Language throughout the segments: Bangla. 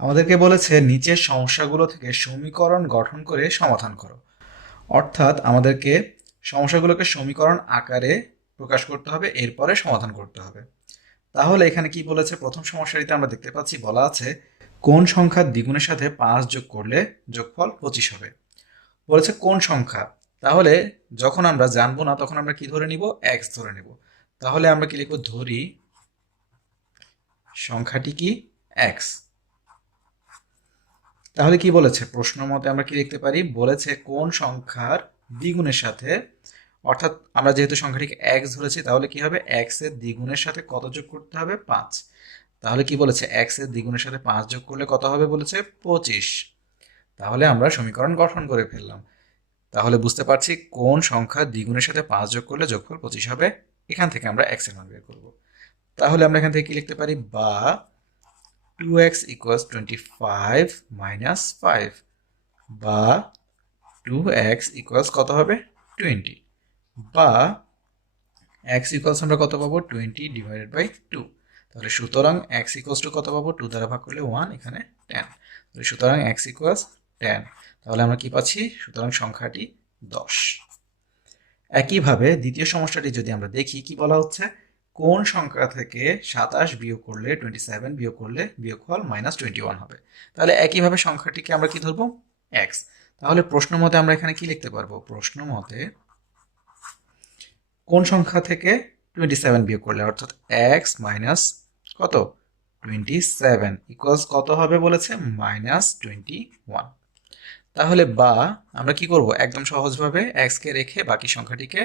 আমাদেরকে বলেছে নিচের সমস্যাগুলো থেকে সমীকরণ গঠন করে সমাধান করো। অর্থাৎ আমাদেরকে সমস্যাগুলোকে সমীকরণ আকারে প্রকাশ করতে হবে, এরপরে সমাধান করতে হবে। তাহলে এখানে কি বলেছে, প্রথম সমস্যাটিতে আমরা দেখতে পাচ্ছি বলা আছে কোন সংখ্যার দ্বিগুণের সাথে 5 যোগ করলে যোগফল 25 হবে। বলেছে কোন সংখ্যা, তাহলে যখন আমরা জানবো না তখন আমরা কি ধরে নিব, এক্স ধরে নিব। তাহলে আমরা কি লিখব, ধরি সংখ্যাটি কি এক্স। তাহলে কি বলেছে, প্রশ্ন মতে আমরা কি লিখতে পারি, বলেছে কোন সংখ্যার দ্বিগুণের সাথে, অর্থাৎ আমরা যেহেতু সংখ্যাটিকে এক্স ধরেছি তাহলে কি হবে, এক্স এর দ্বিগুণের সাথে কত যোগ করতে হবে, 5। তাহলে কি বলেছে, এক্স এর দ্বিগুণের সাথে 5 যোগ করলে কত হবে বলেছে, 25। তাহলে আমরা সমীকরণ গঠন করে ফেললাম। তাহলে বুঝতে পারছি কোন সংখ্যা দ্বিগুণের সাথে 5 যোগ করলে যোগফল 25 হবে। এখান থেকে আমরা এক্স এর মান বের করব। তাহলে আমরা এখান থেকে কি লিখতে পারি, বা 2x equals 25 minus 5, বা 2x equals কত হবে, 20, বা x equals আমরা কত পাবো, 20 divided by 2। তাহলে সুতরাং x equals to কত পাবো, 2 দ্বারা ভাগ করলে 1, এখানে 10। তাহলে সুতরাং x equals 10। তাহলে আমরা কি পাচ্ছি, সুতরাং সংখ্যাটি 10। একইভাবে দ্বিতীয় সমস্যাটি যদি আমরা দেখি, কি বলা হচ্ছে, কোন সংখ্যা থেকে 27 বিয়োগ করলে 27 বিয়োগ করলে বিয়োগফল -21 হবে। তাহলে একইভাবে সংখ্যাটিকে আমরা কি ধরবো, x। তাহলে প্রশ্ন মতে আমরা এখানে কি লিখতে পারবো, প্রশ্ন মতে কোন সংখ্যা থেকে 27 বিয়োগ করলে, অর্থাৎ x মাইনাস কত, 27 ইকুয়ালস কত হবে বলেছে, -21। তাহলে বা আমরা কি করব, একদম সহজভাবে x কে রেখে বাকি সংখ্যাটিকে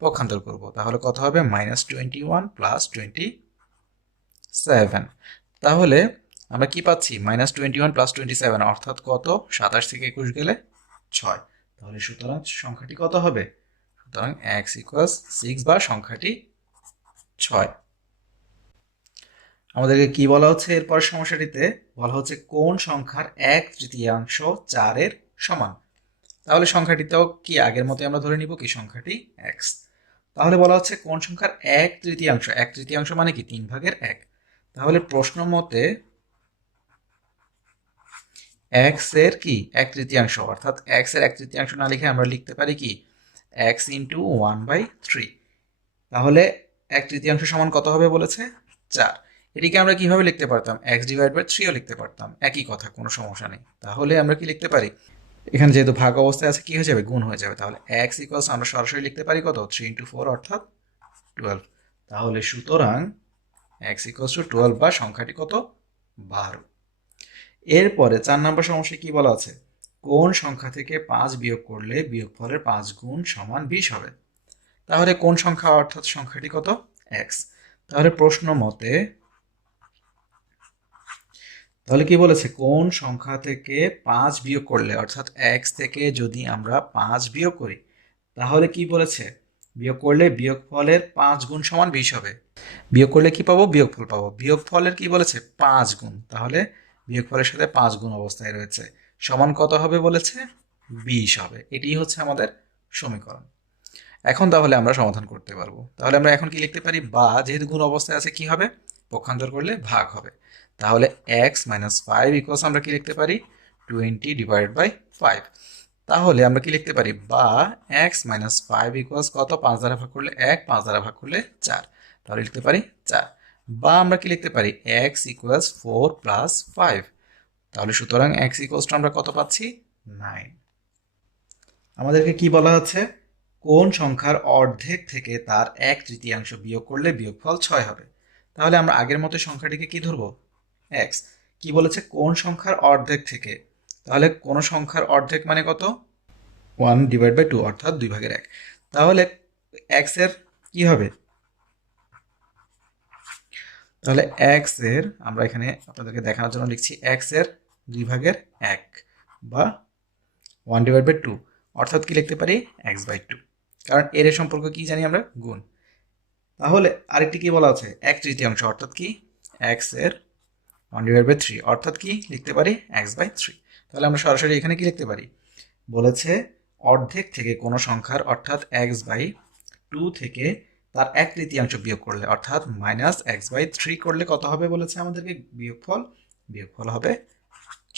পক্ষান্তর করব। তাহলে কত হবে, -21 প্লাস 27। তাহলে আমরা কি পাচ্ছি, -21 প্লাস 27 অর্থাৎ কত, 27 থেকে 21 গেলে 6। তাহলে সুতরাং সংখ্যাটি কত হবে, সুতরাং x ইকুয়ালস 6, বা সংখ্যাটি 6। আমাদেরকে কি বলা হচ্ছে, এরপর সমস্যাটিতে বলা হচ্ছে কোন সংখ্যার 1/3 4-এর সমান। তাহলে সংখ্যাটিতেও কি আগের মতো আমরা ধরে নিব কি সংখ্যাটি x। তাহলে বলা হচ্ছে কোন সংখ্যার 1/3, 1/3 মানে কি 3/1। তাহলে প্রশ্ন মতে x এর কি 1/3, অর্থাৎ x এর 1/3 না লিখে আমরা লিখতে পারি কি x ইন্টু 1/3। তাহলে 1/3 সমান কত হবে বলেছে, 4। এটিকে আমরা কিভাবে লিখতে পারতাম, x ডিভাইড বাই 3ও লিখতে পারতাম, একই কথা, কোনো সমস্যা নেই। তাহলে আমরা কি লিখতে পারি, এখানে যেহেতু ভাগ অবস্থায় আছে কি হয়ে যাবে, গুণ হয়ে যাবে। তাহলে x ইকুয়ালস আমরা সরাসরি লিখতে পারি কত, 3 ইন্টু 4 অর্থাৎ 12। তাহলে সুতরাং x ইকুয়ালস টু 12, বা সংখ্যাটি কত, 12। এরপরে 4 নম্বর সমস্যায় কি বলা আছে, কোন সংখ্যা থেকে 5 বিয়োগ করলে বিয়োগফলের 5 গুণ সমান 20 হবে। তাহলে কোন সংখ্যা, অর্থাৎ সংখ্যাটি কত, x। তাহলে প্রশ্ন মতে, তাহলে কি বলেছে, কোন সংখ্যা থেকে 5 বিয়োগ করলে, অর্থাৎ x থেকে যদি আমরা 5 বিয়োগ করি তাহলে কি বলেছে, বিয়োগ করলে বিয়োগফলের 5 গুণ সমান 20 হবে। বিয়োগ করলে কি পাবো, বিয়োগফল পাবো। বিয়োগফলের কি বলেছে, 5 গুণ, তাহলে বিয়োগফলের সাথে 5 গুণ অবস্থায় রয়েছে, সমান কত হবে বলেছে, 20 হবে। এটি হচ্ছে আমাদের সমীকরণ। এখন তাহলে আমরা সমাধান করতে পারবো। তাহলে আমরা এখন কি লিখতে পারি, বা যেহেতু গুণ অবস্থায় আছে কি হবে, পক্ষান্তর করলে ভাগ হবে। তাহলে x মাইনাস 5 ইকুয়ালস আমরা কি লিখতে পারি, 20 ডিভাইডেড বাই 5। তাহলে আমরা কি লিখতে পারি, বা x মাইনাস 5 ইকুয়ালস কত, 5 দ্বারা ভাগ করলে 1, 5 দ্বারা ভাগ করলে 4। তাহলে লিখতে পারি 4। বা আমরা কি লিখতে পারি, x ইকুয়ালস 4 প্লাস 5। তাহলে সুতরাং x ইকুয়ালস টু আমরা কত পাচ্ছি, 9। আমাদেরকে কি বলা হচ্ছে, কোন সংখ্যার অর্ধেক থেকে তার 1/3 বিয়োগ করলে বিয়োগফল 6 হবে। তাহলে আমরা আগের মতো সংখ্যাটিকে কি ধরবো, x। কি বলেছে, কোন সংখ্যার অর্ধেক থেকে, তাহলে কোন সংখ্যার অর্ধেক মানে কত, 1 ডিভাইড বাই 2 অর্থাৎ 2/1। তাহলে x এর কি হবে, তাহলে x এর আমরা এখানে আপনাদেরকে দেখানোর জন্য লিখছি x এর 2/1, বা 1 ডিভাইড বাই 2 অর্থাৎ কি লিখতে পারি, x/2। কারণ এর সম্পর্ক কি জানি আমরা, গুণ। তাহলে আরেকটি কি বলা আছে, 1/3 অর্থাৎ কি x এর 1 ডিভাইড বাই 3 অর্থাৎ কি লিখতে পারি, x/3। তাহলে আমরা সরাসরি এখানে কি লিখতে পারি, বলেছে অর্ধেক থেকে কোনো সংখ্যার, অর্থাৎ x/2 থেকে তার 1/3 বিয়োগ করলে, অর্থাৎ -x/3 করলে কত হবে বলেছে আমাদেরকে, বিয়োগফল হবে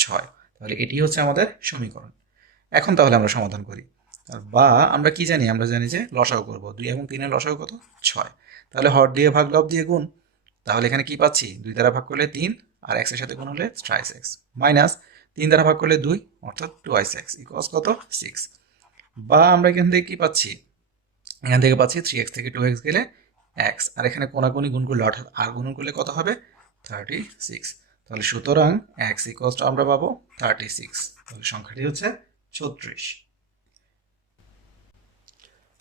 6। তাহলে এটি হচ্ছে আমাদের সমীকরণ। এখন তাহলে আমরা সমাধান করি। বা আমরা কি জানি, আমরা জানি যে লসাগু করব। 2 এবং 3 এর লসাগু কত? 6। তাহলে হর দিয়ে ভাগ লব দিয়ে গুণ। তাহলে এখানে কি পাচ্ছি? 2 দ্বারা ভাগ করলে 3 আর x এর সাথে গুণ হলে থ্রাইস x মাইনাস 3 দ্বারা ভাগ করলে 2 অর্থাৎ টুয়াইস x ইকুয়ালস কত? 6। বা আমরা এখান থেকে কি পাচ্ছি? এখান থেকে পাচ্ছি 3x থেকে 2x গেলে x, আর এখানে কোনাকুনি গুণ করলে অর্থাৎ আর গুণ করলে কত হবে? 36। তাহলে সুতরাং x ইকুয়ালস আমরা পাবো 36। তাহলে সংখ্যাটি হচ্ছে 36।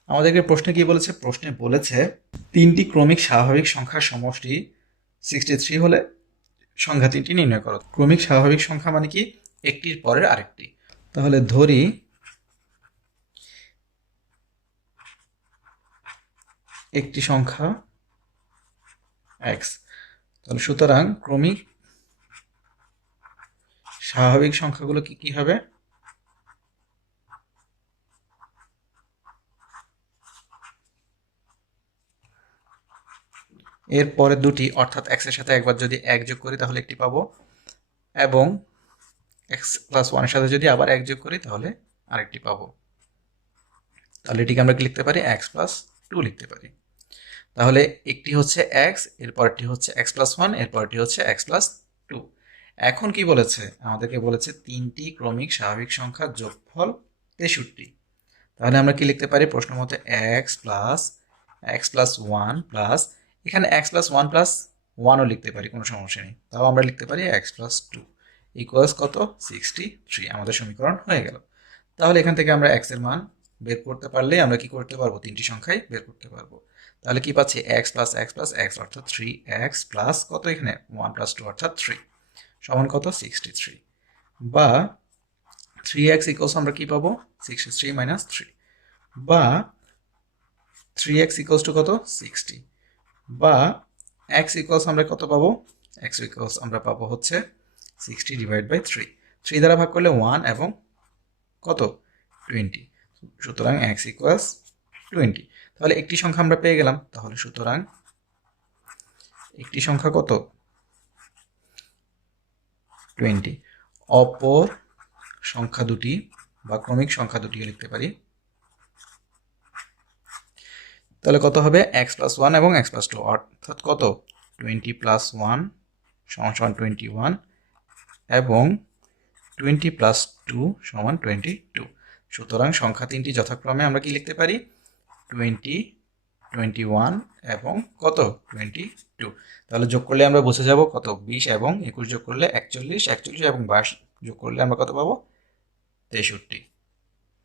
আমাদেরকে প্রশ্নে কি বলেছে? প্রশ্নে বলেছে 3টি ক্রমিক স্বাভাবিক সংখ্যার সমষ্টি 63 হলে সংখ্যা 3টি নির্ণয় করো। ক্রমিক স্বাভাবিক সংখ্যা মানে কি? একটির পরের আরেকটি। তাহলে ধরি একটি সংখ্যা x। তাহলে সুতরাং ক্রমিক স্বাভাবিক সংখ্যাগুলো কি কি হবে? এর পরে দুটি, অর্থাৎ x এর সাথে একবার যদি 1 যোগ করি তাহলে একটি পাবো, এবং x প্লাস 1 এর সাথে যদি আবার 1 যোগ করি তাহলে আরেকটি পাবো। তাহলে এটিকে আমরা কি লিখতে পারি? x প্লাস 2 লিখতে পারি। তাহলে একটি হচ্ছে x, এর পরেরটি হচ্ছে x প্লাস 1, এর পরেরটি হচ্ছে x প্লাস 2। এখন কি বলেছে? আমাদেরকে বলেছে 3টি ক্রমিক স্বাভাবিক সংখ্যার যোগফল 63। তাহলে আমরা কি লিখতে পারি? প্রশ্ন মতে x প্লাস 1 প্লাস, এখানে x প্লাস 1 প্লাস 1ও লিখতে পারি, কোনো সমস্যা নেই। তাও আমরা লিখতে পারি x প্লাস 2 ইকুয়ালস কত? 63। আমাদের সমীকরণ হয়ে গেল। তাহলে এখান থেকে আমরা x এর মান বের করতে পারলে আমরা কি করতে পারবো? 3টি সংখ্যাই বের করতে পারবো। তাহলে কি পাচ্ছি? x প্লাস x অর্থাৎ 3x প্লাস কত? এখানে 1 প্লাস 2 অর্থাৎ 3 সমান কত? 63। বা 3x ইকুয়ালস আমরা কি পাবো? 63 মাইনাস 3। বা 3x ইকুয়ালস টু কত? 60। বা x ইকুয়ালস আমরা কত পাবো? x ইকুয়ালস আমরা পাবো হচ্ছে 60 ডিভাইড বাই 3। 3 দ্বারা ভাগ করলে 1 এবং কত? 20। সুতরাং x ইকুয়ালস 20। তাহলে একটি সংখ্যা আমরা পেয়ে গেলাম। তাহলে সুতরাং একটি সংখ্যা কত? 20। অপর সংখ্যা দুটি বা ক্রমিক সংখ্যা দুটি লিখতে পারি। তাহলে কত হবে? x প্লাস 1 এবং x প্লাস 2 অর্থাৎ কত? 20 প্লাস 1 সমান 21 এবং 20 প্লাস 2 সমান 22। সুতরাং সংখ্যা 3টি যথাক্রমে আমরা কি লিখতে পারি? 20, 21 এবং কত? 22। তাহলে যোগ করলে আমরা বুঝে যাব কত? 20 এবং 21 যোগ করলে 41, 41 এবং 22 যোগ করলে আমরা কত পাবো? 63।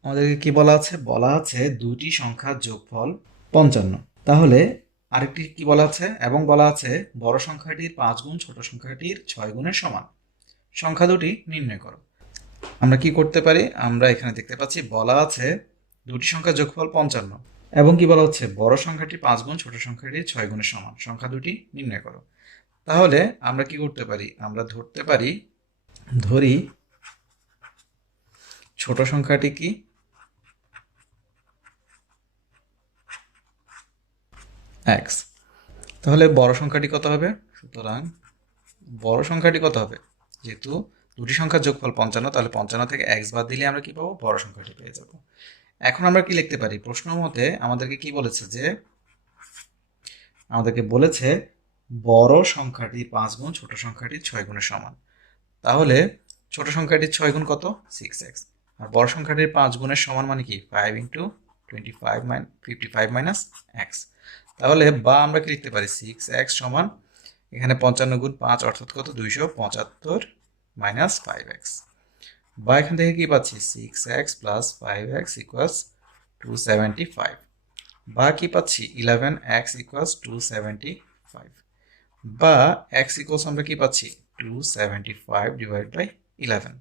আমাদেরকে কি বলা আছে? বলা আছে দুটি সংখ্যার যোগফল 55। তাহলে আরেকটি কি বলা আছে? এবং বলা আছে বড় সংখ্যাটির 5 গুণ ছোট সংখ্যাটির 6 গুণের সমান। সংখ্যা দুটি নির্ণয় করো। আমরা কি করতে পারি? আমরা এখানে দেখতে পাচ্ছি বলা আছে দুটি সংখ্যার যোগফল 55 এবং কি বলা হচ্ছে? বড় সংখ্যাটি 5 গুণ ছোট সংখ্যাটির 6 গুণের সমান। সংখ্যা দুটি নির্ণয় করো। তাহলে আমরা কি করতে পারি? আমরা ধরতে পারি, ধরি ছোট সংখ্যাটি কি? x। তাহলে বড় সংখ্যাটি কত হবে? সুতরাং বড় সংখ্যাটি কত হবে? যেহেতু দুটি সংখ্যার যোগফল 55, তাহলে 55 থেকে x বাদ দিলে আমরা কি পাবো? বড় সংখ্যাটি পেয়ে যাব। এখন আমরা কি লিখতে পারি? প্রশ্ন মতে আমাদেরকে কি বলেছে? যে আমাদেরকে বলেছে বড় সংখ্যাটি 5 গুণ ছোট সংখ্যাটির 6 গুণের সমান। তাহলে ছোট সংখ্যাটির 6 গুণ কত? 6x। আর বড় সংখ্যাটির 5 গুণের সমান মানে কি? 5 ইন্টু 55 মাইনাস x। তাহলে বা আমরা কি লিখতে পারি? 6x সমান এখানে 55 গুণ 5 অর্থাৎ কত? 275 মাইনাস 5x। বা এখান থেকে কি পাচ্ছি? 6x plus 5x equals 275। বা কি পাচ্ছি? 11x equals 275। বা x ইকুয়ালস আমরা কি পাচ্ছি? 275 ডিভাইড বাই 11।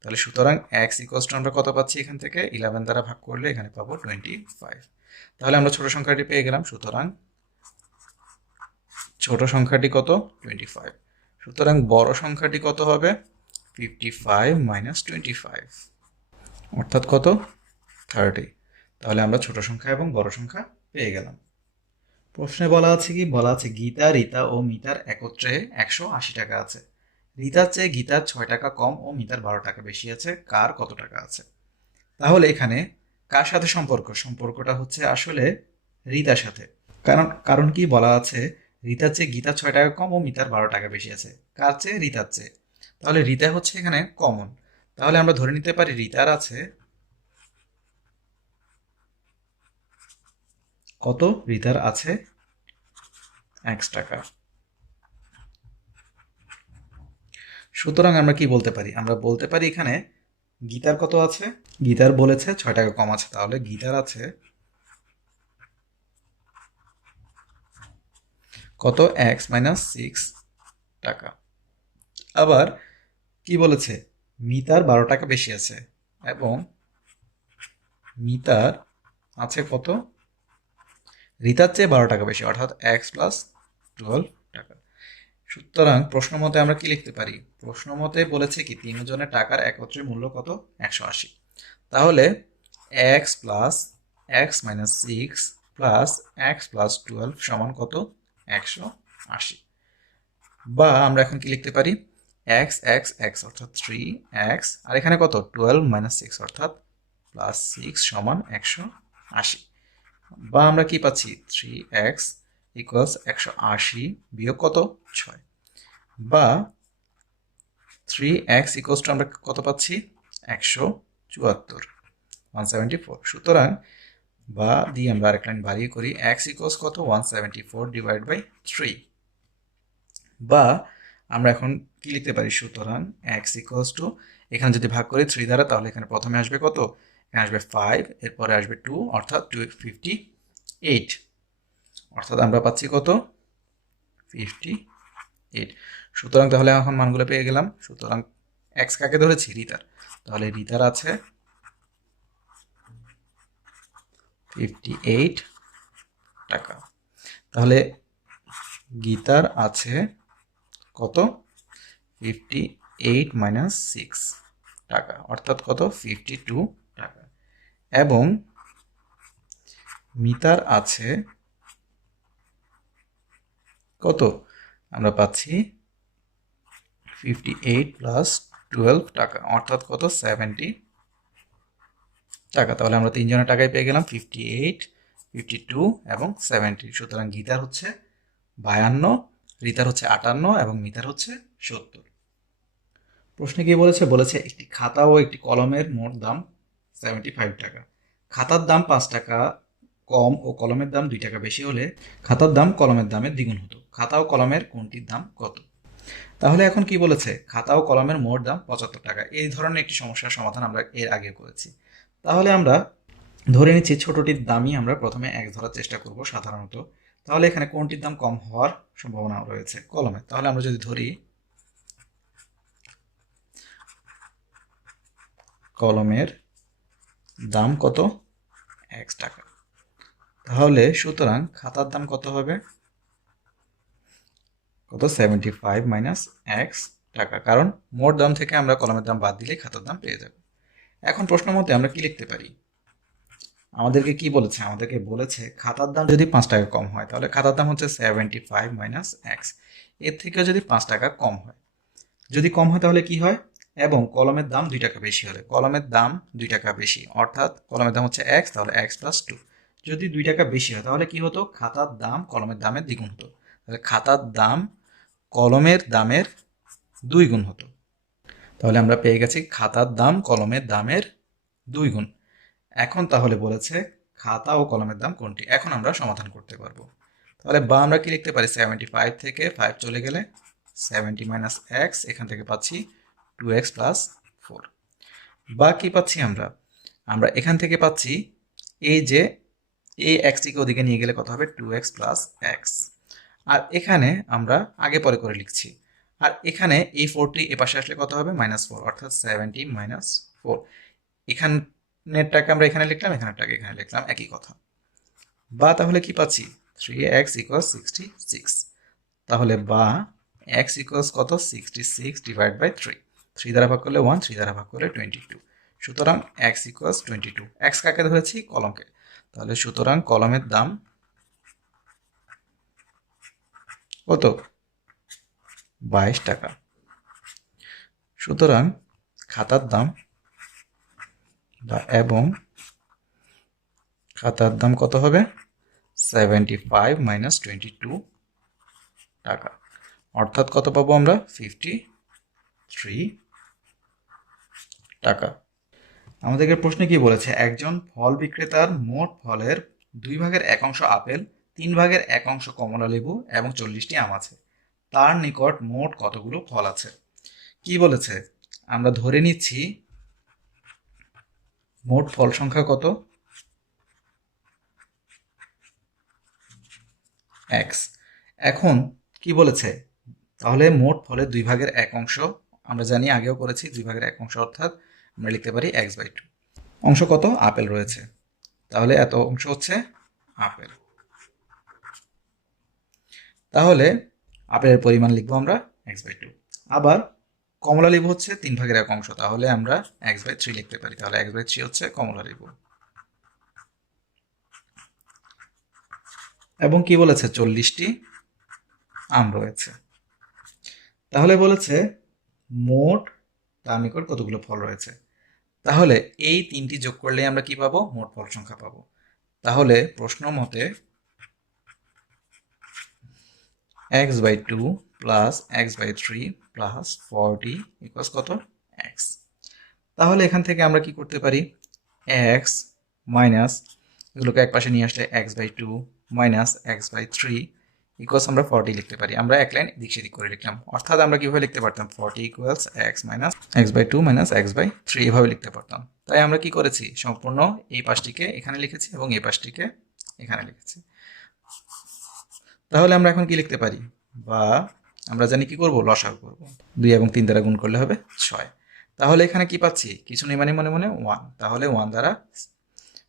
তাহলে সুতরাং x ইকুয়ালস টু আমরা কত পাচ্ছি? এখান থেকে 11 দ্বারা ভাগ করলে এখানে পাবো 25। তাহলে আমরা ছোট সংখ্যাটি পেয়ে গেলাম। সুতরাং ছোট সংখ্যাটি কত? 25। সুতরাং বড় সংখ্যাটি কত হবে? 55 মাইনাস 25 অর্থাৎ কত? 30। তাহলে আমরা ছোট সংখ্যা এবং বড় সংখ্যা পেয়ে গেলাম। প্রশ্নে বলা আছে কি? বলা আছে গীতা, রীতা ও মিতার একত্রে 180 টাকা আছে রিতার চেয়ে গীতার 6 টাকা কম ও মিতার 12 টাকা বেশি আছে, কার কত টাকা আছে? তাহলে এখানে কার সাথে সম্পর্কটা হচ্ছে আসলে রিতার সাথে। কারণ কারণ কি বলা আছে, রিতার চেয়ে গীতার 6 টাকা কম ও মিতার 12 টাকা বেশি আছে, কার চেয়ে? রিতার চেয়ে। তাহলে রিতা হচ্ছে এখানে কমন। তাহলে আমরা ধরে নিতে পারি রিতার আছে কত? রিতার আছে x টাকা। সুতরাং আমরা কি বলতে পারি? আমরা বলতে পারি এখানে গীতার কত আছে? গীতার বলেছে 6 টাকা কম আছে, তাহলে গীতার আছে কত? x-6 টাকা। আবার কি বলেছে? মিতার 12 টাকা বেশি আছে এবং মিতার আছে কত? রিতার চেয়ে 12 টাকা বেশি, অর্থাৎ x+12 টাকা। সুতরাং প্রশ্ন মতে আমরা কি লিখতে পারি? প্রশ্ন মতে বলেছে কি তিনজনের টাকার একত্রে মূল্য কত? 180। তাহলে x+x-6 প্লাস x+12 সমান কত? 180। বা আমরা এখন কি লিখতে পারি? x অর্থাৎ 3x, আর এখানে কত? 12 - 6 অর্থাৎ +6 সমান 180। বা আমরা কি পাচ্ছি? 3x = 180 বিয়োগ কত? 6। বা 3x = আমরা কত পাচ্ছি? 174, 174। সুতরাং বা দিয়ে আমরা আরেক লাইন বাড়িয়ে করি, x = কত? 174/3। বা আমরা এখন কি লিখতে পারি? সুতরাং x = এখানে যদি ভাগ করি 3 দ্বারা, তাহলে এখানে প্রথমে আসবে কত? এখানে আসবে 5, এরপরে আসবে 2, অর্থাৎ 258। অর্থাৎ আমরা পাচ্ছি কত? 58। সুতরাং তাহলে এখন মানগুলো পেয়ে গেলাম। সুতরাং x কাকে ধরেছি? রিতার। তাহলে রিতার আছে 58 টাকা। তাহলে গীতার আছে কত? 58 - 6 টাকা, অর্থাৎ কত? 52 টাকা। এবং মিতার আছে কত? আমরা পাচ্ছি 58 + 12 টাকা, অর্থাৎ কত? 70 টাকা। তাহলে আমরা তিনজনের টাকায় পেয়ে গেলাম 58, 52 এবং 70। সুতরাং গীতার হচ্ছে 52, রিতার হচ্ছে 58 এবং মিতার হচ্ছে 70। প্রশ্নে কি বলেছে? বলেছে একটি খাতা ও একটি কলমের মোট দাম 75 টাকা। খাতার দাম 5 টাকা কম ও কলমের দাম 2 টাকা বেশি হলে খাতার দাম কলমের দামের দ্বিগুণ হতো। খাতা ও কলমের কোনটির দাম কত? তাহলে এখন কি বলেছে? খাতা ও কলমের মোট দাম 75 টাকা। এই ধরনের একটি সমস্যার সমাধান আমরা এর আগে করেছি। তাহলে আমরা ধরে নিচ্ছি ছোটটির দামই আমরা প্রথমে এক ধরার চেষ্টা করব সাধারণত। তাহলে এখানে কোনটির দাম কম হওয়ার সম্ভাবনা রয়েছে? কলমের। তাহলে আমরা যদি ধরি কলমের দাম কত? x টাকা। তাহলে সুতরাং খাতার দাম কত হবে? কত? 75 - x টাকা, কারণ মোট দাম থেকে আমরা কলমের দাম বাদ দিলে খাতার দাম পেয়ে যাব। এখন প্রশ্ন মতে আমরা কি লিখতে পারি? আমাদেরকে কি বলেছে? আমাদেরকে বলেছে খাতার দাম যদি 5 টাকা কম হয়, তাহলে খাতার দাম হচ্ছে 75 - x। এর থেকেও যদি 5 টাকা কম হয়, যদি কম হয় তাহলে কি হয়? এবং কলমের দাম 2 টাকা বেশি হলে, কলমের দাম 2 টাকা বেশি, অর্থাৎ কলমের দাম হচ্ছে x, তাহলে x+2। যদি 2 টাকা বেশি হয় তাহলে কি হতো? খাতার দাম কলমের দামের দ্বিগুণ হতো। তাহলে খাতার দাম কলমের দামের 2 গুণ হতো। তাহলে আমরা পেয়ে গেছি খাতার দাম কলমের দামের 2 গুণ। এখন তাহলে বলেছে খাতা ও কলমের দাম কোনটি? এখন আমরা সমাধান করতে পারবো। তাহলে বা আমরা কি লিখতে পারি? 75 থেকে 5 চলে গেলে 70 - x, এখান থেকে পাচ্ছি 2x + 4। বা কি পাচ্ছি আমরা? আমরা এখান থেকে পাচ্ছি এই যে এই এক্সটিকে ওদিকে নিয়ে গেলে কত হবে? 2x + x। আর এখানে আমরা আগে পরে করে লিখছি। আর এখানে এই 4টি এপাশে আসলে কত হবে? -4, অর্থাৎ 70 - 4। এখানেরটাকে আমরা এখানে লিখলাম, এখানেরটাকে এখানে লিখলাম, একই কথা। বা তাহলে কি পাচ্ছি? 3x = 66। তাহলে বা x = কত? 66/3। 3 দ্বারা ভাগ করলে 1, 3 দ্বারা ভাগ করলে 22। সুতরাং x = 22। x কাকে ধরেছি? কলমকে। তাহলে সুতরাং কলমের দাম কত? 22 টাকা। সুতরাং খাতার দাম এবং খাতার দাম কত হবে 75 মাইনাস 22 টাকা, অর্থাৎ কত পাবো আমরা 53 টাকা। আমাদেরকে প্রশ্নে কি বলেছে, একজন ফল বিক্রেতার মোট ফলের 2/1 আপেল, 3/1 কমলা লেবু এবং 40টি আম আছে। তার নিকট মোট কতগুলো ফল আছে? কি বলেছে, আমরা ধরে নিচ্ছি মোট ফল সংখ্যা কত, এক্স। এখন কি বলেছে, তাহলে মোট ফলের 2/1 আমরা জানি, আগেও করেছি, 2/1 অর্থাৎ আমরা লিখতে পারি x/2। অংশ কত, আপেল রয়েছে, তাহলে এত অংশ হচ্ছে আপেল। তাহলে আপেলের পরিমাণ লিখবো আমরা x/2। আবার কমলা লেবু হচ্ছে 3/1, তাহলে আমরা x/3 লিখতে পারি, তাহলে x/3 হচ্ছে কমলা লেবু। এবং কি বলেছে, 40টি আম রয়েছে। তাহলে বলেছে মোট তার নিকট কতগুলো ফল রয়েছে। তাহলে এই তিনটি যোগ করলে আমরা কি পাবো, মোট ফল সংখ্যা পাবো। তাহলে প্রশ্ন মতে x/2 plus x/3 plus 40 equals কত, x। তাহলে এখান থেকে আমরা কি করতে পারি, x মাইনাস এগুলোকে এক পাশে নিয়ে আসলে x/2 মাইনাস x/3 ইকুয়ালস আমরা 40 লিখতে পারি। আমরা এক লাইন এদিক সেদিক করে লিখলাম, অর্থাৎ আমরা কিভাবে লিখতে পারতাম, 40 equals x minus x/2 minus x/3 এভাবে লিখতে পারতাম। তাই আমরা কি করেছি, সম্পূর্ণ এই পাশটিকে এখানে লিখেছি এবং এই পাশটিকে এখানে লিখেছি। তাহলে আমরা এখন কি লিখতে পারি, বা আমরা জানি কি করব, লসাগু করব। 2 এবং 3 দ্বারা গুণ করলে হবে 6। তাহলে এখানে কি পাচ্ছি, কিছু নেই, মানে মনে মনে 1, তাহলে 1 দ্বারা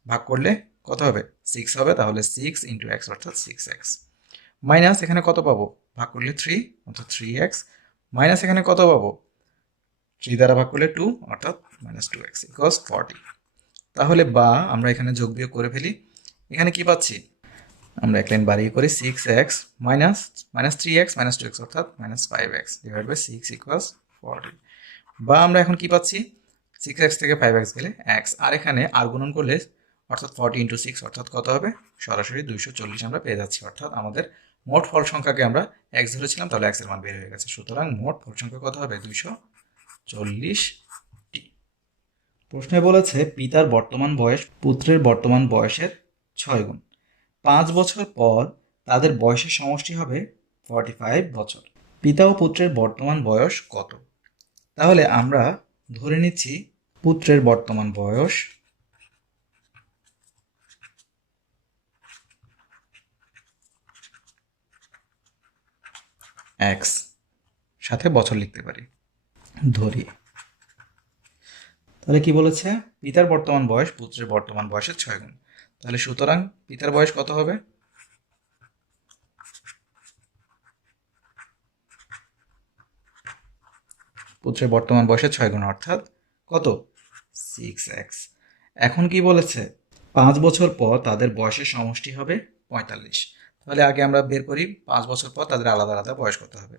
ভাগ করলে কত হবে, 6 হবে, তাহলে 6 ইন্টু x অর্থাৎ 6x। মাইনাস এখানে কত পাবো, ভাগ করলে 3 অর্থাৎ 3x, মাইনাস এখানে কত পাবো, 3 দ্বারা ভাগ করলে 2 অর্থাৎ মাইনাস 2x ইকুয়ালস 40। তাহলে বা আমরা এখানে যোগ বিয়োগ করে ফেলি, এখানে কি পাচ্ছি, আমরা এক লাইন বাড়িয়ে করি, 6x minus minus 3x minus 2x অর্থাৎ minus 5x divide by 6 equals 40। বা আমরা এখন কি পাচ্ছি, 6x থেকে 5x গেলে x, আর এখানে আর গুণন করলে অর্থাৎ 40 ইন্টু 6 অর্থাৎ কত হবে, সরাসরি 240 আমরা পেয়ে যাচ্ছি। অর্থাৎ আমাদের মোট ফল সংখ্যাকে আমরা x ধরেছিলাম, তাহলে x এর মান বের হয়ে গেছে। সুতরাং মোট ফল সংখ্যা কত হবে, 240টি। প্রশ্নে বলেছে পিতার বর্তমান বয়স পুত্রের বর্তমান বয়সের 6 গুণ। 5 বছর পর তাদের বয়সের সমষ্টি হবে 45 বছর। পিতা ও পুত্রের বর্তমান বয়স কত? তাহলে আমরা ধরে নিচ্ছি পুত্রের বর্তমান বয়স x, সাথে বছর লিখতে পারি ধরি। তাহলে কি বলেছে, পিতার বর্তমান বয়স পুত্রের বর্তমান বয়সের 6 গুণ। তাহলে সুতরাং পিতার বয়স কত হবে, পুত্রের বর্তমান বয়সের 6 গুণ অর্থাৎ কত, 6x। এখন কি বলেছে, 5 বছর পর তাদের বয়সের সমষ্টি হবে 45। তাহলে আগে আমরা বের করি 5 বছর পর তাদের আলাদা আলাদা বয়স কত হবে।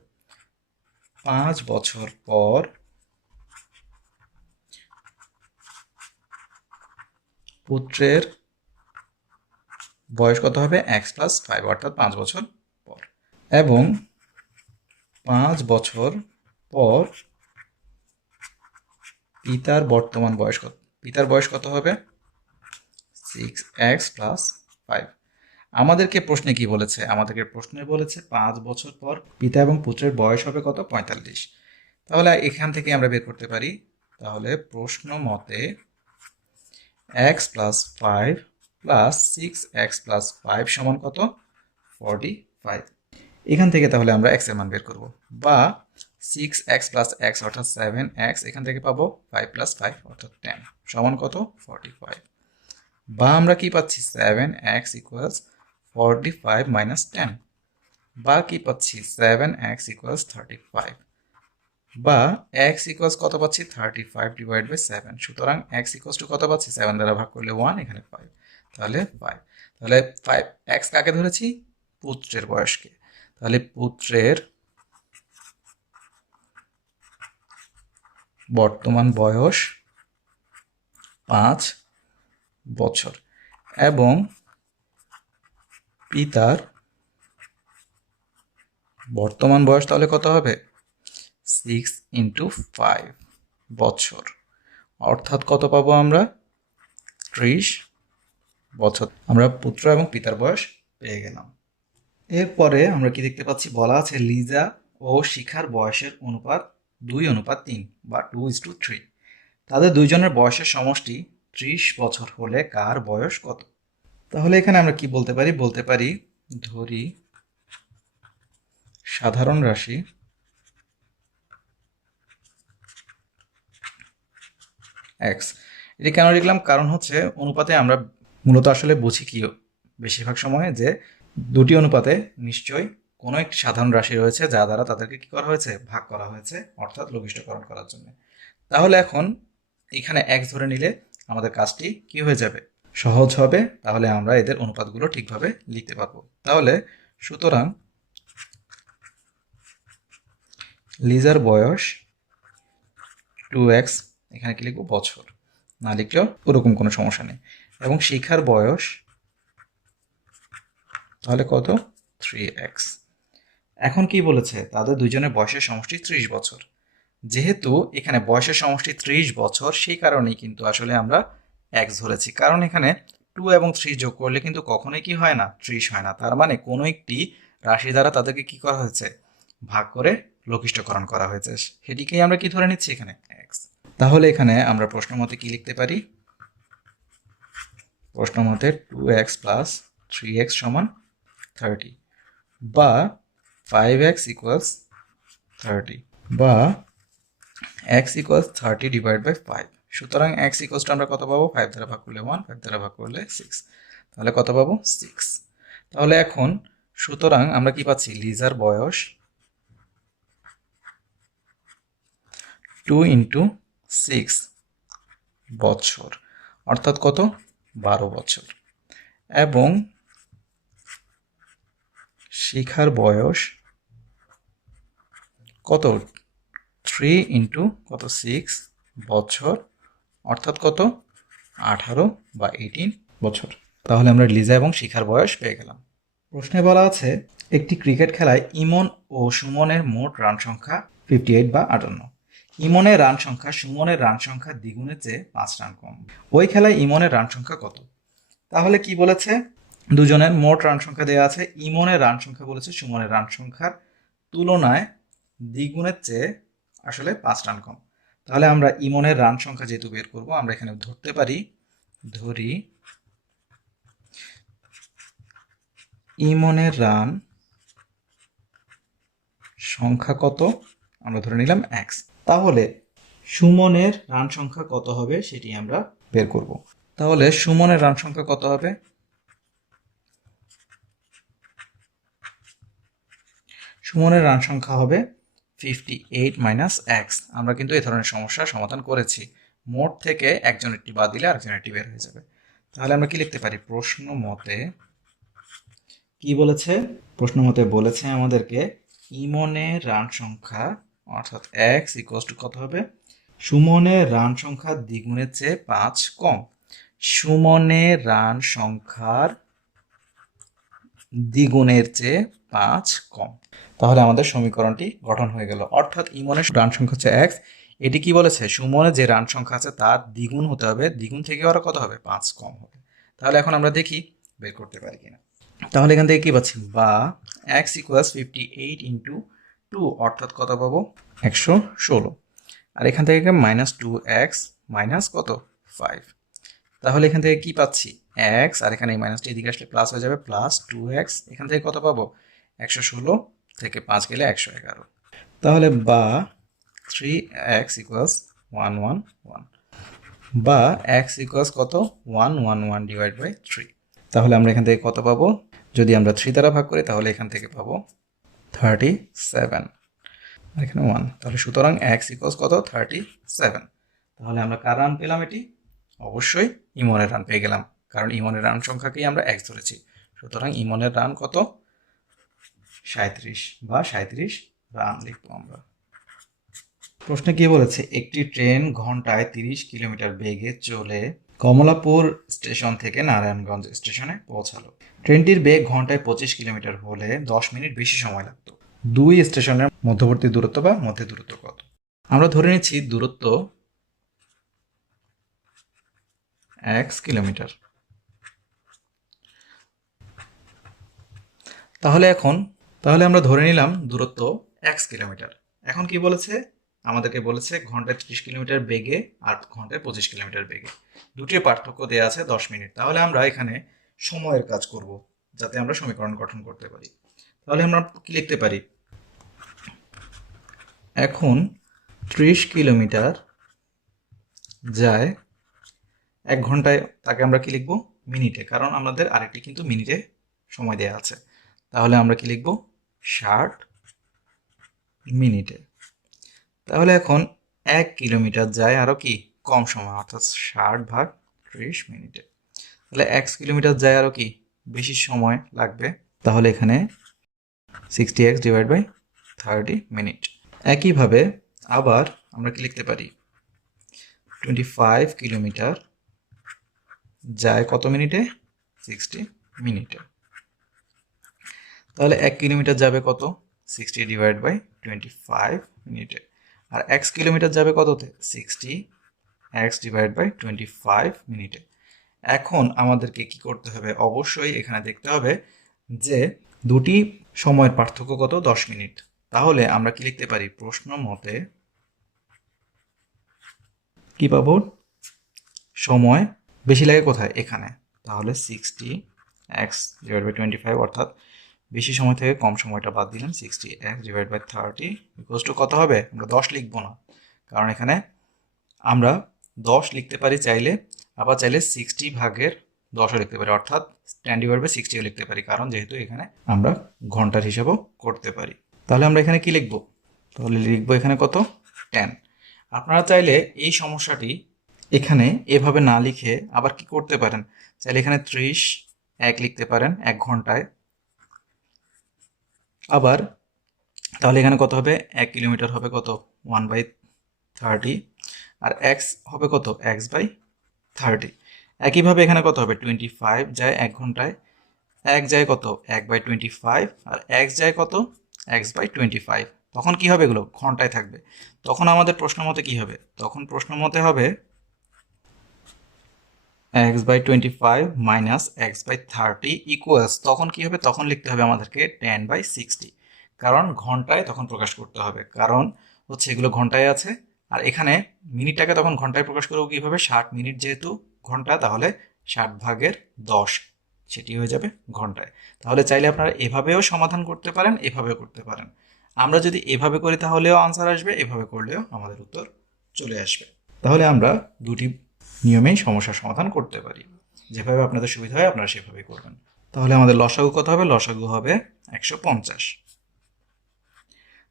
5 বছর পর পুত্রের বয়স কত হবে, x প্লাস 5 অর্থাৎ 5 বছর পর, এবং 5 বছর পর পিতার বর্তমান বয়স কত, পিতার বয়স কত হবে, 6x প্লাস 5। আমাদেরকে প্রশ্নে কি বলেছে, আমাদেরকে প্রশ্নে বলেছে 5 বছর পর পিতা এবং পুত্রের বয়স হবে কত, 45। তাহলে এখান থেকে আমরা বের করতে পারি, তাহলে প্রশ্ন মতে x plus 5 plus 6x plus 5 সমান কত, 45। এখান থেকে তাহলে আমরা x এর মান বের করব, বা 6x প্লাস x অর্থাৎ 7x, এখান থেকে পাবো 5 প্লাস 5 অর্থাৎ 10 সমান কত, 45। বা আমরা কি পাচ্ছি, 7x ইকুয়ালস 45 মাইনাস 10, বা কি পাচ্ছি, 7x ইকুয়ালস 35, বা x ইকুয়ালস কত পাচ্ছি, 35 ডিভাইড বাই 7। সুতরাং x ইকুয়ালস টু কত পাচ্ছি, 7 দ্বারা ভাগ করলে 1, এখানে 5, তাহলে 5। তাহলে 5x কাকে ধরেছি, পুত্রের বয়সকে। তাহলে পুত্রের বর্তমান বয়স 5 বছর এবং পিতার বর্তমান বয়স তাহলে কত হবে 6 × 5 বছর, অর্থাৎ কত পাবো আমরা 30 বছর। আমরা পুত্র এবং পিতার বয়স পেয়ে গেলাম। এরপরে আমরা কি দেখতে পাচ্ছি, বলা আছে লিজা ও শিখার বয়সের অনুপাত 2:3 বা 2:3। তাদের দুইজনের বয়সের সমষ্টি 30 বছর হলে কার বয়স কত? তাহলে এখানে আমরা কি বলতে পারি, ধরি সাধারণ রাশি x। এটি কেন লিখলাম, কারণ হচ্ছে অনুপাতে আমরা মূলত আসলে বুঝি কি বেশিরভাগ সময়ে যে দুটি অনুপাতে নিশ্চয়ই কোনো একটি সাধারণ রাশি রয়েছে যা দ্বারা তাদেরকে কি করা হয়েছে, ভাগ করা হয়েছে, অর্থাৎ লঘিষ্ঠকরণ করার জন্য। তাহলে এখন এখানে x ধরে নিলে আমাদের কাজটি কি হয়ে যাবে, সহজ হবে। তাহলে আমরা এদের অনুপাতগুলো ঠিকভাবে লিখতে পারবো। তাহলে সুতরাং লিজার বয়স 2x, এখানে কি লিখবো বছর, না লিখলেও ওরকম কোনো সমস্যা নেই, এবং শিখার বয়স তাহলে কত 3x। এখন কি বলেছে, তাদের দুজনের বয়সের সমষ্টি 30 বছর। যেহেতু এখানে বয়সের সমষ্টি 30 বছর, সেই কারণেই কিন্তু আসলে আমরা x ধরেছি, কারণ এখানে 2 এবং 3 যোগ করলে কিন্তু কখনোই কি হয় না, 30 হয় না। তার মানে কোনো একটি রাশি দ্বারা তাদেরকে কি করা হয়েছে, ভাগ করে লঘিষ্ঠকরণ করা হয়েছে, সেটিকেই আমরা কি ধরে নিচ্ছি এখানে x। তাহলে এখানে আমরা প্রশ্ন মতে কি লিখতে পারি, প্রশ্ন মতে 2x + 3x = 30, বা 5x = 30, বা x = 30 / 5। সুতরাং x = আমরা কত পাবো, 5 দ্বারা ভাগ করলে 1, 5 দ্বারা ভাগ করলে 6, তাহলে কত পাবো 6। তাহলে এখন সুতরাং আমরা কি পাচ্ছি, লিজার বয়স 2 × 6 বছর, অর্থাৎ কত 12 বছর, এবং শিখার বয়স কত 3 × কত 6 বছর, অর্থাৎ কত 18 বা 18 বছর। তাহলে আমরা লিজা এবং শিখার বয়স পেয়ে গেলাম। প্রশ্নে বলা আছে একটি ক্রিকেট খেলায় ইমন ও সুমনের মোট রান সংখ্যা 58 বা 58। ইমনের রান সংখ্যা সুমনের রান সংখ্যা দ্বিগুণের চেয়ে 5 রান কম। ওই খেলায় ইমনের রান সংখ্যা কত? তাহলে কি বলেছে, দুজনের মোট রান সংখ্যা দেওয়া আছে, ইমনের রান সংখ্যা বলেছে সুমনের রান সংখ্যার তুলনায় দ্বিগুণের চেয়ে আসলে 5 রান কম। তাহলে আমরা ইমনের রান সংখ্যা যেহেতু বের করব, আমরা এখানে ধরতে পারি, ধরি ইমনের রান সংখ্যা কত, আমরা ধরে নিলাম x। তাহলে সুমনের রান সংখ্যা কত হবে সেটি আমরা বের করব। তাহলে সুমনের রান সংখ্যা কত হবে, সুমনের রান সংখ্যা হবে 58 - x। আমরা কিন্তু এই ধরনের সমস্যার সমাধান করেছি, মোট থেকে একজনেরটি বাদ দিলে আরেকজনেরটি বের হয়ে যাবে। তাহলে আমরা কি লিখতে পারি, প্রশ্ন মতে কি বলেছে, প্রশ্ন মতে বলেছে আমাদেরকে ইমনের রান সংখ্যা অর্থাৎ x = কত হবে, সুমনের রান সংখ্যা দ্বিগুণের চেয়ে 5 কম। সুমনের রান সংখ্যার দ্বিগুণের চেয়ে 5 কম। তাহলে আমাদের সমীকরণটি গঠন হয়ে গেল, অর্থাৎ ইমনের রান সংখ্যা হচ্ছে x, এটি কি বলেছে, সুমনের যে রান সংখ্যা আছে তার দ্বিগুণ হতে হবে, দ্বিগুণ থেকে আরো কত হবে 5 কম হবে। তাহলে এখন আমরা দেখি বের করতে পারি কিনা। তাহলে এখান থেকে কি পাচ্ছি, বা x = 58 × 2, অর্থাৎ কত পাবো 116, আর এখান থেকে -2x - কত 5। তাহলে এখান থেকে কি পাচ্ছি x, আর এখানে এই মাইনাসটা এদিকে আসলে প্লাস হয়ে যাবে, +2x, এখান থেকে কত পাবো 116 থেকে 5 গেলে 111। তাহলে বা 3x = 111, বা x = কত 111/3। তাহলে আমরা এখান থেকে কত পাবো, যদি আমরা 3 দ্বারা ভাগ করি তাহলে এখান থেকে পাবো 37, আর এখানে 1। তাহলে সুতরাং x = কত 37। তাহলে আমরা কার রান পেলাম, এটি অবশ্যই ইমনের রান পেয়ে গেলাম, কারণ ইমনের রান সংখ্যাকেই আমরা x ধরেছি। সুতরাং ইমনের রান কত 37 বা 37 রান লিখবো আমরা। প্রশ্নে কি বলেছে, একটি ট্রেন ঘন্টায় 30 কিলোমিটার বেগে চলে কমলাপুর স্টেশন থেকে নারায়ণগঞ্জ স্টেশনে পৌঁছালো। ট্রেনটির বেগ ঘন্টায় 25 কিলোমিটার হলে 10 মিনিট বেশি সময় লাগতো। দুই স্টেশনের মধ্যবর্তী দূরত্ব বা মধ্যে দূরত্ব কত? আমরা ধরে নিচ্ছি দূরত্ব x কিলোমিটার। তাহলে আমরা ধরে নিলাম দূরত্ব x কিলোমিটার। এখন কি বলেছে, আমাদেরকে বলেছে ঘন্টায় 30 কিলোমিটার বেগে আর ঘন্টায় 25 কিলোমিটার বেগে, দুটির পার্থক্য দেওয়া আছে 10 মিনিট। তাহলে আমরা এখানে সময়ের কাজ করব যাতে আমরা সমীকরণ গঠন করতে পারি। তাহলে আমরা কি লিখতে পারি, এখন 30 কিলোমিটার যায় 1 ঘন্টায়, তাকে আমরা কি লিখব, মিনিটে, কারণ আমাদের আরেকটি কিন্তু মিনিটে সময় দেওয়া আছে। তাহলে আমরা কি লিখব, 60 মিনিটে। তাহলে এখন 1 কিলোমিটার যায় আরো কি কম সময়, অর্থাৎ 60/30 মিনিটে। তাহলে 1 কিলোমিটার যায় আরো কি বেশি সময় লাগবে, তাহলে এখানে 60x/30 মিনিট। একইভাবে আবার আমরা কি লিখতে পারি, 25 কিলোমিটার যায় কত মিনিটে, 60 মিনিটে। তাহলে 1 কিলোমিটার যাবে কত, 60/25 মিনিটে। আর x কিলোমিটার যাবে কততে, 60x/25 মিনিটে। এখন আমাদেরকে কি করতে হবে, অবশ্যই এখানে দেখতে হবে যে দুটি সময়ের পার্থক্য কত, 10 মিনিট। তাহলে আমরা কি লিখতে পারি, প্রশ্ন মতে কি পাবো, সময় বেশি লাগে কোথায়, এখানে। তাহলে 60x/25, অর্থাৎ বেশি সময় থেকে কম সময়টা বাদ দিলাম, 60x/30 কত হবে, আমরা 10 লিখবো না, কারণ এখানে আমরা 10 লিখতে পারি চাইলে, আবার চাইলে 60/10ও লিখতে পারি, অর্থাৎ 10/60ও লিখতে পারি, কারণ যেহেতু এখানে আমরা ঘন্টার হিসাবও করতে পারি। তাহলে আমরা এখানে কি লিখবো, তাহলে লিখবো এখানে কত, 10। আপনারা চাইলে এই সমস্যাটি এখানে এভাবে না লিখে আবার কি করতে পারেন, চাইলে এখানে 30 লিখতে পারেন 1 ঘন্টায়। আবার তাহলে এখানে কত হবে, 1 কিলোমিটার হবে কত, 1/30, আর x হবে কত, x/30। একইভাবে এখানে কত হবে, 25 যায় 1 ঘন্টায়, 1 যায় কত, 1/25, আর x যায় কত, x/25। তখন কি হবে, এগুলো ঘন্টায় থাকবে। তখন আমাদের প্রশ্ন মতে কি হবে, তখন প্রশ্ন মতে হবে x/25 মাইনাস x/30 ইকুয়ালস, তখন কি হবে, তখন লিখতে হবে আমাদেরকে 10/60, কারণ ঘন্টায় তখন প্রকাশ করতে হবে, কারণ হচ্ছে এগুলো ঘন্টায় আছে। আর এখানে মিনিটটাকে তখন ঘন্টায় প্রকাশ করবো কিভাবে, 60 মিনিট যেহেতু ঘন্টা, তাহলে 60/10 সেটি হয়ে যাবে ঘন্টায়। তাহলে চাইলে আপনারা এভাবেও সমাধান করতে পারেন, এভাবেও করতে পারেন। আমরা যদি এভাবে করি তাহলেও আনসার আসবে, এভাবে করলেও আমাদের উত্তর চলে আসবে। তাহলে আমরা দুটি নিয়মেই সমস্যার সমাধান করতে পারি, যেভাবে আপনাদের সুবিধা হয় আপনারা সেভাবে করবেন। তাহলে আমাদের লসাগু কত হবে, লসাগু হবে 150।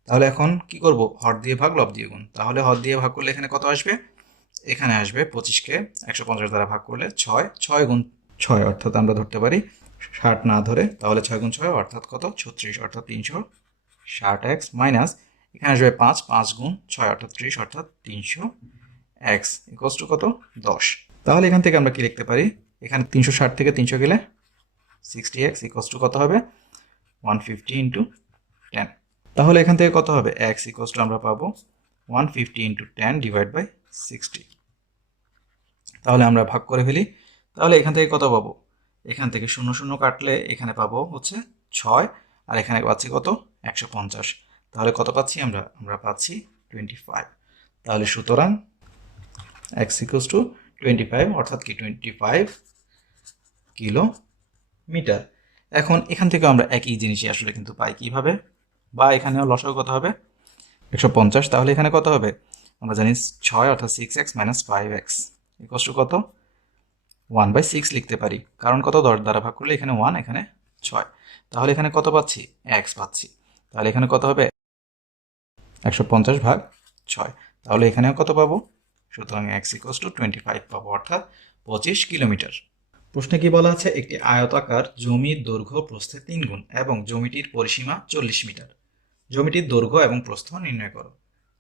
তাহলে এখন কি করব, হর দিয়ে ভাগ লব দিয়ে গুণ। তাহলে হর দিয়ে ভাগ করলে এখানে কত আসবে, এখানে আসবে 25কে 150 দ্বারা ভাগ করলে 6, 6 গুণ 6, অর্থাৎ আমরা ধরতে পারি 60 না ধরে, তাহলে 6 গুণ 6 অর্থাৎ কত, 36, অর্থাৎ 360x, মাইনাস এখানে আসবে 5, 5 গুণ 6 অর্থাৎ 30, অর্থাৎ 300x ইকুয়ালস টু কত, 10। তাহলে এখান থেকে আমরা কি লিখতে পারি, এখানে 360 থেকে 300 গেলে 60x ইকুয়ালস টু কত হবে, 150 ইন্টু 10। তাহলে এখান থেকে কত হবে, x ইকুয়ালস টু আমরা পাবো 150 ইন্টু 10 ডিভাইড বাই 60। তাহলে আমরা ভাগ করে ফেলি, তাহলে এখান থেকে কত পাবো, এখান থেকে 0 0 কাটলে এখানে পাবো হচ্ছে 6, আর এখানে পাচ্ছি কত, 150। তাহলে কত পাচ্ছি আমরা পাচ্ছি 25। তাহলে সুতরাং x ইকুয়ালস টু 25, অর্থাৎ কি 25 কিলোমিটার। এখন এখান থেকে আমরা একই জিনিসই আসলে কিন্তু পাই কিভাবে, বা এখানেও লসাগু কত হবে, 150। তাহলে এখানে কত হবে, আমরা জানি 6, অর্থাৎ 6x minus 5x equals to কত, 1/6 লিখতে পারি, কারণ কত, 10 দ্বারা ভাগ করলে এখানে 1, এখানে 6। তাহলে এখানে কত পাচ্ছি, x পাচ্ছি। তাহলে এখানে কত হবে, 150/6। তাহলে এখানেও কত পাবো, সুতরাং x ইকুয়ালস টু 25 পাবো, অর্থাৎ 25 কিলোমিটার। প্রশ্নে কি বলা আছে, একটি আয়তাকার জমির দৈর্ঘ্য প্রস্থে 3 গুণ এবং জমিটির পরিসীমা 40 মিটার। জমিটির দৈর্ঘ্য এবং প্রস্থ নির্ণয় করো।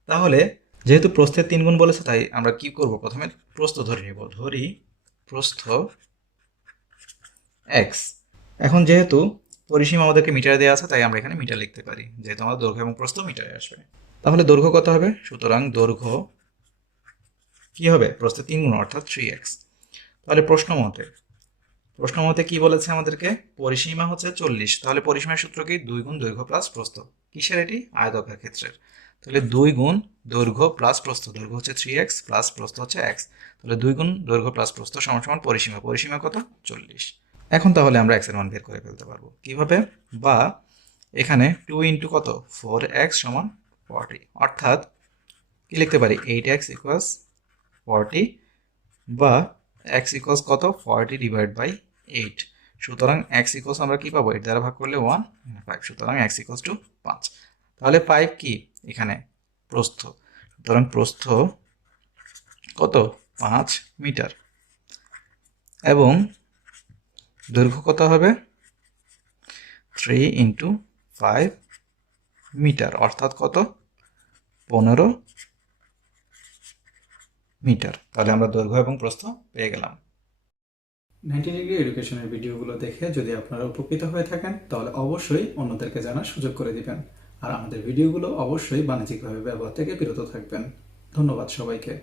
তাহলে যেহেতু প্রস্থের 3 গুণ বলেছে তাই আমরা কি করব, প্রথমে প্রস্থ ধরে নিব। ধরি প্রস্থ এক্স। এখন যেহেতু পরিসীমা আমাদেরকে মিটারে দেওয়া আছে তাই আমরা এখানে মিটার লিখতে পারি, যেহেতু আমাদের দৈর্ঘ্য এবং প্রস্থ মিটারে আসবে। তাহলে দৈর্ঘ্য কত হবে? সুতরাং দৈর্ঘ্য কি হবে? প্রস্থের 3 গুণ অর্থাৎ 3x। তাহলে প্রশ্ন মতে কি বলেছে আমাদেরকে? পরিসীমা হচ্ছে 40, তাহলে পরিসীমার সূত্র কি? 2 গুণ দৈর্ঘ্য প্লাস প্রস্থ। কিসের এটি? আয়তকার ক্ষেত্রের। তাহলে 2 গুণ দৈর্ঘ্য প্লাস প্রস্থ, দৈর্ঘ্য হচ্ছে 3x প্লাস প্রস্থ হচ্ছে x, তাহলে 2 গুণ দৈর্ঘ্য প্লাস প্রস্থ সমান সমান পরিসীমা। পরিসীমা কত? 40। এখন তাহলে আমরা x এর মান বের করে ফেলতে পারবো কিভাবে? বা এখানে 2 ইন্টু কত? 4x সমান 40, অর্থাৎ কি লিখতে পারি? 8x ইকুয়ালস 40, বা x ইকুয়ালস কত? 40 ডিভাইড বাই 8। সুতরাং x ইকুয়ালস আমরা কি পাবো? 8 দ্বারা ভাগ করলে 1, 5। সুতরাং x ইকুয়ালস টু 5। তাহলে 5 কি? এখানে প্রস্থ। সুতরাং প্রস্থ কত? 5 মিটার। এবং দৈর্ঘ্য কত হবে? 3 ইন্টু 5 মিটার, অর্থাৎ কত? 15 মিটার। তাহলে আমরা দৈর্ঘ্য এবং প্রস্থ পেয়ে গেলাম। 90 ডিগ্রি এডুকেশনের ভিডিওগুলো দেখে যদি আপনারা উপকৃত হয়ে থাকেন তাহলে অবশ্যই অন্যদেরকে জানার সুযোগ করে দিবেন। আর আমাদের ভিডিওগুলো অবশ্যই বাণিজ্যিকভাবে ব্যবহার থেকে বিরত থাকবেন। ধন্যবাদ সবাইকে।